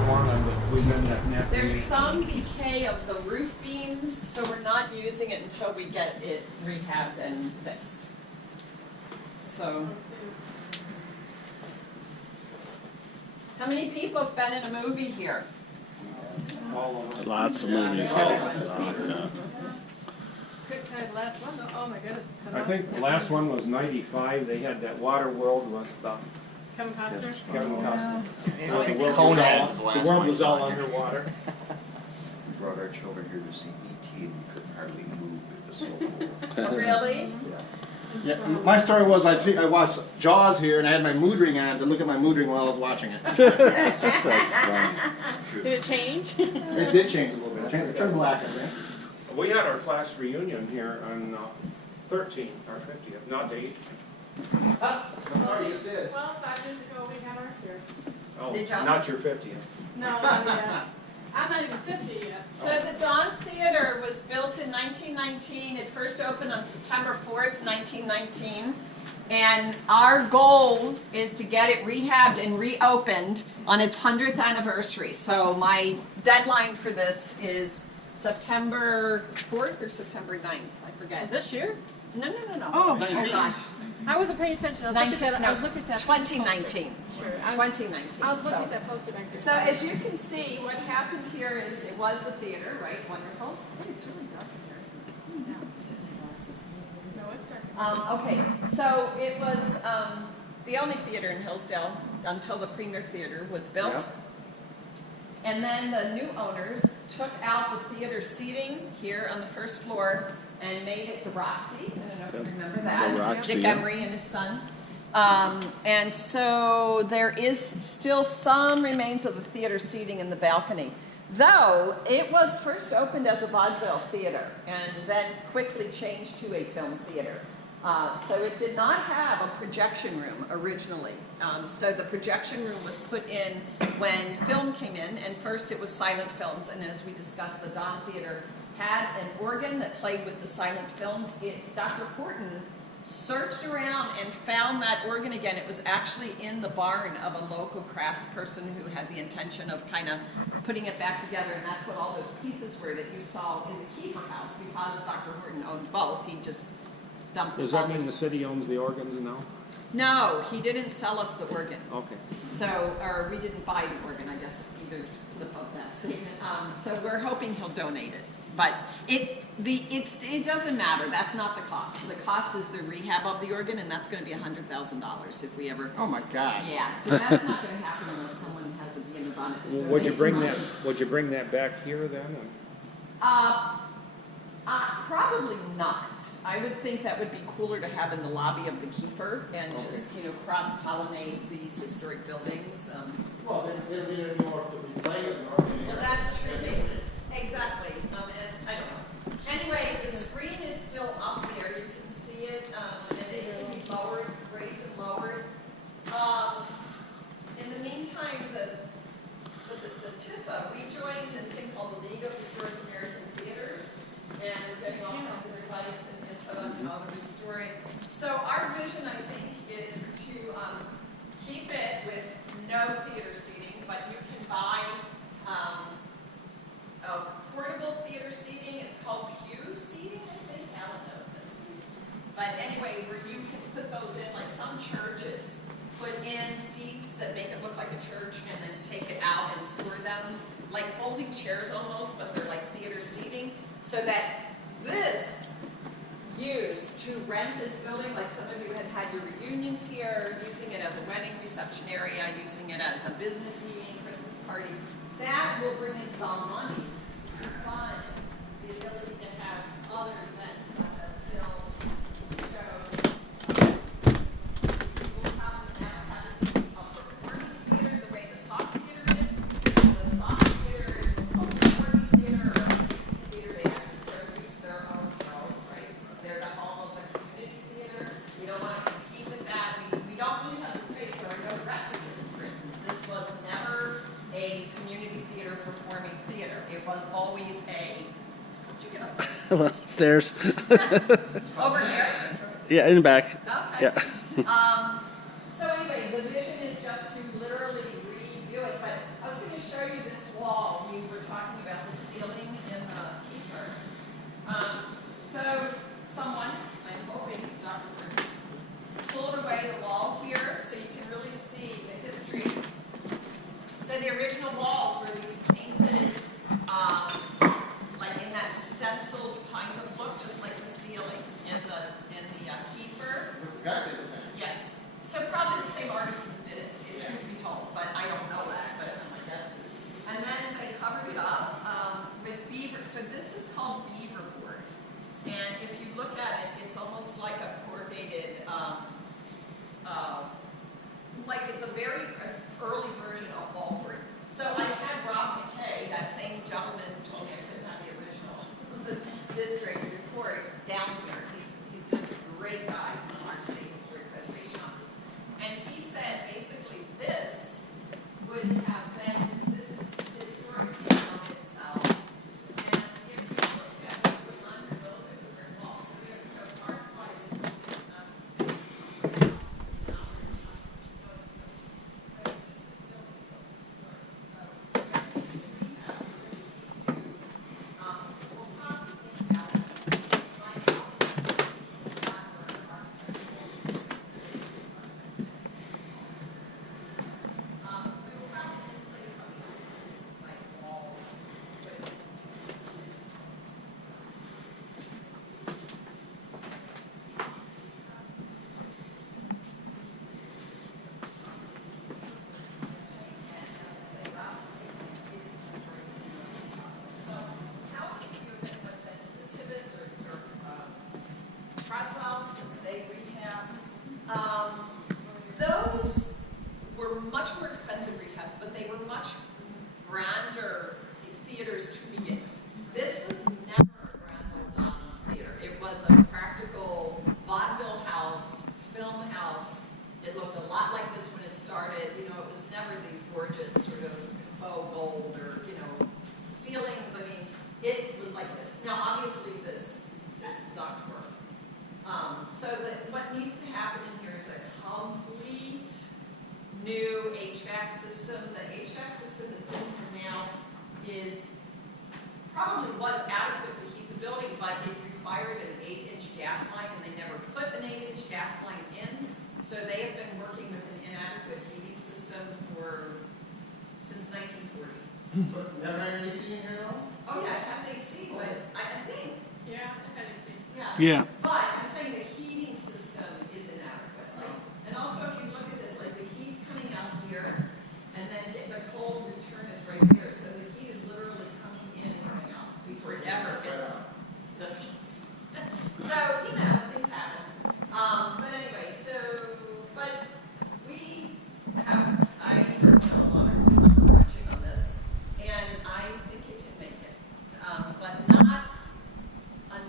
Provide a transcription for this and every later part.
the one that was in that net. There's some decay of the roof beams, so we're not using it until we get it rehabbed and fixed. So, how many people have been in a movie here? Lots of movies. Quick time, last one. Oh my goodness, it's coming I think the last one was 95. They had that Water World with Kevin Costner. Kevin Costner. Oh, The Conan. world was all underwater. We brought our children here to see E.T. and we couldn't hardly move. It was so full. Oh, really? Yeah, my story was I watched Jaws here and I had my mood ring on to look at my mood ring while I was watching it. That's funny. Did it change? It did change a little bit. It turned black, I think. We had our class reunion here on 13, our 50th, not the age. I'm sorry, you did. Well, 5 years ago we had ours here. Oh, Did you? not your 50th. No, not yet. I'm not even 50 yet. So the Dawn Theater was built in 1919. It first opened on September 4th, 1919. And our goal is to get it rehabbed and reopened on its 100th anniversary. So my deadline for this is September 4th or September 9th, I forget. This year? No. Oh, gosh. I wasn't paying attention. I was looking at that. 2019. Sure. 2019. I was looking So- at that poster back there. So as you can see, what happened here is it was the theater, right? Wonderful. Hey, it's really dark in here, isn't it? Coming down. No, it's dark. Okay, so it was the only theater in Hillsdale until the Premier Theater was built. And then the new owners took out the theater seating here on the first floor and made it the Roxy. I don't know if you remember that. The Roxy, Dick yeah. Emery and his son. And so there is still some remains of the theater seating in the balcony. Though it was first opened as a vaudeville theater and then quickly changed to a film theater. So it did not have a projection room originally. So the projection room was put in when film came in, and first it was silent films. And as we discussed, the Dawn Theater had an organ that played with the silent films. Dr. Horton searched around and found that organ again. It was actually in the barn of a local craftsperson who had the intention of kind of putting it back together, and that's what all those pieces were that you saw in the Keeper House. Because Dr. Horton owned both, he just dumped Does all that mean those- the city owns the organs now? No, he didn't sell us the organ. Okay. So, or we didn't buy the organ, I guess, either flip of that statement. So we're hoping he'll donate it. But it doesn't matter. That's not the cost. The cost is the rehab of the organ, and that's going to be $100,000 if we ever. Oh my God. Yeah, so that's not going to happen unless someone has a being on it. Well, would you bring that back here then? Probably not. I would think that would be cooler to have in the lobby of the Kiefer and just, cross-pollinate these historic buildings. Well, they don't need it anymore to be played as an organ. Well, that's true. Exactly. And I don't know. Anyway, the screen is still up there. You can see it, and it can be lowered, raised and lowered. In the meantime, the TIFA, we joined this thing called the League of Historic American Theaters, and we're getting all kinds of advice and input on how to restore it. So our vision, I think, is to keep it with no theater seating, but you can buy portable theater seating. It's called pew seating, I think. Alan knows this. But anyway, where you can put those in, like some churches put in seats that make it look like a church and then take it out and store them, like folding chairs almost, but they're like theater seating, so that this used to rent this building, like some of you had had your reunions here, using it as a wedding reception area, using it as a business meeting, Christmas party. That will bring in the money to fund the ability to have other events such as films, shows. We'll have a performing theater the way the soft theater is. The soft theater is what's called the performing theater or a music theater. They actually produce their own shows, right? They're the home of the community theater. We don't want to compete with that. We don't really have the space for our rest of this, for instance. This was never a community theater performing theater. It was always a, what'd you get up there? Stairs. Over here? Yeah, in the back. Okay. Yeah. So anyway, the vision is just to literally redo it, but I was going to show you the walls were these painted, like in that stenciled kind of look, just like the ceiling in the Kiefer. Looks exactly the same. Yes. So probably the same artisans did it, truth be told, but I don't know that, but my guess is. And then they covered it up with beaver. So this is called beaver board. And if you look at it, it's almost like a corrugated, like it's a very early version of wallboard. So I had Rob McKay, that same gentleman who told me I couldn't have the original district report down here. He's just a great guy from our state historic preservation office. And he said basically this would have been, this is historic town itself. And if you look at it, those are the brick walls. So part of why this building is not sustainable. Those were much more expensive rehabs, but they were much grander theaters to begin with. This was never a grand old Dom theater. It was a practical vaudeville house, film house. It looked a lot like this when it started. You know, it was never these gorgeous sort of faux gold or, you know, ceilings. I mean, it was like this. Now, obviously, this ductwork. So what needs to happen in here is a complete new HVAC system. The HVAC system that's in here now probably was adequate to heat the building, but it required an 8-inch gas line, and they never put an 8-inch gas line in. So they have been working with an inadequate heating system since 1940. So never had any seating here at all? Oh yeah, it has AC, but I think, Yeah, I think I see. yeah. Yeah. But I'm saying the heating system is inadequate. And also, if you look at this, like the heat's coming out here, and then the cold return is right here. So the heat is literally coming in and coming out before it ever hits the heat. So, you know, things happen. But anyway, but we have, I heard a lot of crunching on this, and I think it can make it, but not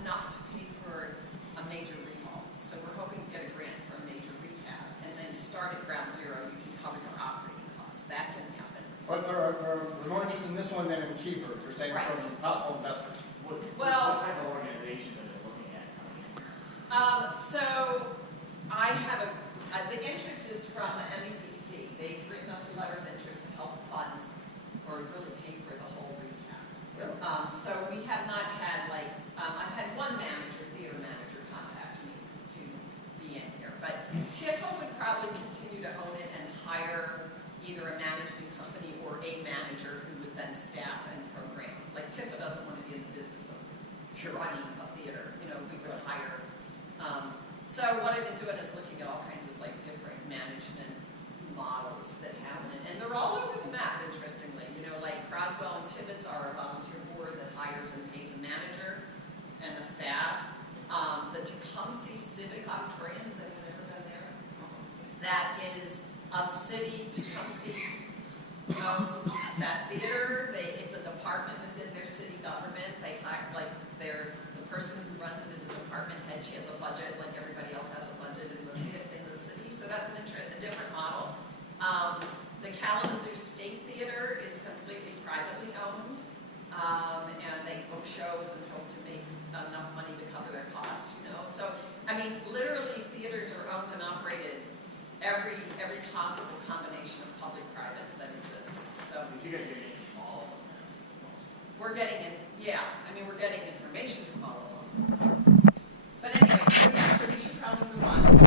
enough to pay for a major remodel. So we're hoping to get a grant for a major rehab, and then you start at ground zero, you can cover your operating costs. That can happen. But there are more interest in this one than in Kiefer, you're saying, Right. from possible investors. Well- What type of organization are they looking at coming in here? So I have the interest is from MEDC. They've written us a letter of interest to help fund or really pay for the whole rehab. So we have not had I've had one theater manager contact me to be in here, but Tiffle would probably continue to own it and hire either a management company or a manager who would then staff and program. Like Tiffle doesn't want to be in the business of running a theater, you know, we would hire. So what I've been doing is looking at all kinds of like different management models that happen, and they're all over the map, interestingly. You know, like Croswell and Tibbetts are a volunteer board that hires and pays a manager and the staff. The Tecumseh Civic Auditorium, has anyone ever been there? That is a city, Tecumseh owns that theater. It's a department within their city government. They hire, like, the person who runs it is a department head. She has a budget, like everybody else has a budget in the city. So that's a different model. The Kalamazoo State Theater is completely privately owned, and they book shows and hope to make enough money to cover their costs. You know, so I mean, literally, theaters are owned and operated every possible combination of public-private that exists. So You guys are getting small. we're getting it. Yeah, I mean, we're getting information from all of them. But anyway, so yeah, so we should probably move on.